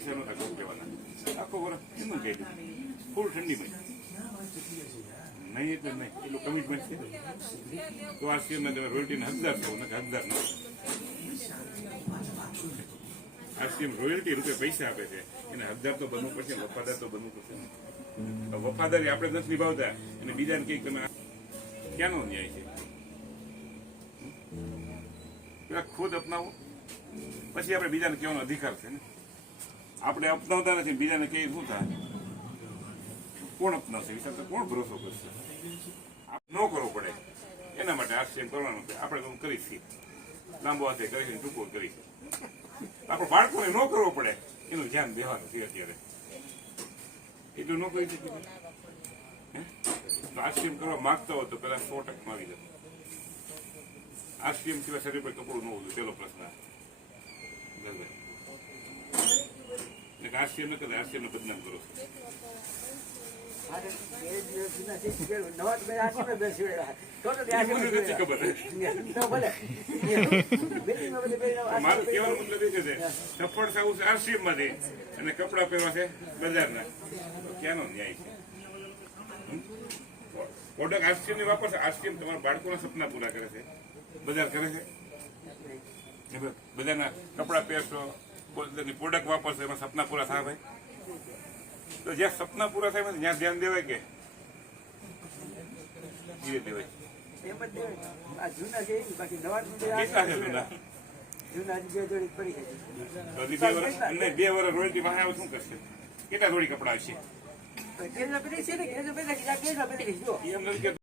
પૈસા નહોતા કોક લેવાના, આખો વર્ષ એમ કહી દીધું ફૂલ ઠંડીમાં નહીં એટલે નહીં એટલું કમિટમેન્ટ છે. તો આ સીએમના તમે રોયલ્ટીને હકદાર થવું ને હકદાર ન આ સીએમ રોયલ્ટી રૂપે પૈસા આપે છે એને હકદાર તો બનવું પડશે, વફાદાર તો બનવું પડશે. વફાદારી આપણે નથી નિભાવતા અને બીજાને કંઈક તમે ક્યાંનો ન્યાય છે? પેલા ખુદ અપનાવો પછી આપણે બીજાને કહેવાનો અધિકાર છે ને. આપણે અપનાવતા નથી બીજાને કહીએ શું થાય? કોણ અપનાવશે? વિચાર કોણ ભરોસો કરશે? ન કરવો પડે એના માટે આશ્ચર્ય કરવાનું છે. આપણે તો કરી છીએ, લાંબો હાથે કરી છે, ટૂંકો કરી છે. આપણે બાળકોને ન કરવો પડે એનું ધ્યાન દેવાનું છે. અત્યારે એટલું ન કરી શકીએ. આશ્ચર્ય કરવા માંગતા હોય તો પેલા 100% આવી જાય. આશ્ચર્ય સિવાય શરીર પર કપડું ન હોવું પેલો પ્રશ્ન. આશ્ચર્ય ન કરે, આશ્ચર્ય બદનામ કરો છો. મારું કહેવાનો મતલબ એ છે સફળ થવું છે આશ્રમ માંથી અને કપડા પહેરવા છે બજારના. ક્યાંનો ન્યાય છે? પ્રોડક્ટ આશ્રમ ની વાપરશે. આશ્રમ તમારા બાળકોના સપના પૂરા કરે છે, બજાર કરે છે. બધાના કપડા પહેરશો, પ્રોડક્ટ વાપરશો, એમાં સપના પૂરા થાય ભાઈ? તો જ્યાં સપના પૂરા થાય ત્યાં ધ્યાન દેવાય કે ધીરે દેવાય? કેટલા છે જૂના? 2 વર્ષ રોયલ્ટી પાસે આવે શું કરશે? કેટલા જોડી કપડા આવશે? એમ નથી